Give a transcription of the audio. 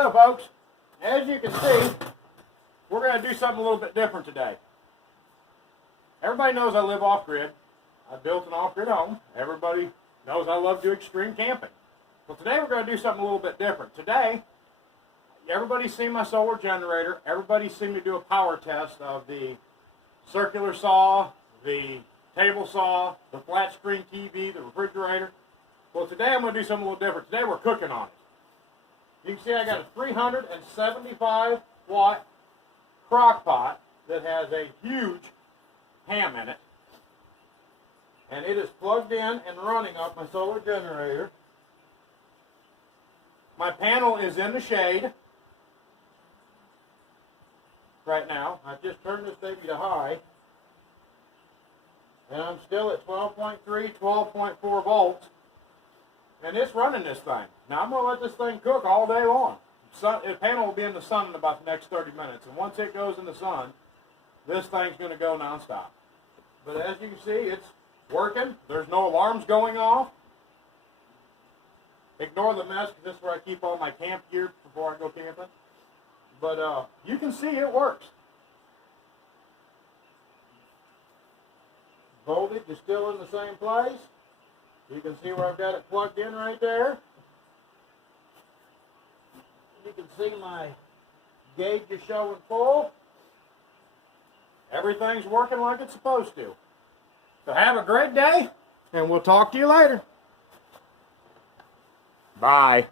Hello folks, as you can see, we're going to do something a little bit different today. Everybody knows I live off-grid. I built an off-grid home. Everybody knows I love to do extreme camping. Well, today we're going to do something a little bit different. Today, everybody's seen my solar generator. Everybody's seen me do a power test of the circular saw, the table saw, the flat screen TV, the refrigerator. Well, today I'm going to do something a little different. Today we're cooking on it. You can see I got a 375 watt Crock-Pot that has a huge ham in it. And it is plugged in and running off my solar generator. My panel is in the shade right now. I've just turned this baby to high. And I'm still at 12.3, 12.4 volts. And it's running this thing. Now I'm going to let this thing cook all day long. The panel will be in the sun in about the next 30 minutes. And once it goes in the sun, this thing's going to go nonstop. But as you can see, it's working. There's no alarms going off. Ignore the mess because this is where I keep all my camp gear before I go camping. But you can see it works. Voltage is still in the same place. You can see where I've got it plugged in right there. You can see my gauge is showing full. Everything's working like it's supposed to. So have a great day, and we'll talk to you later. Bye.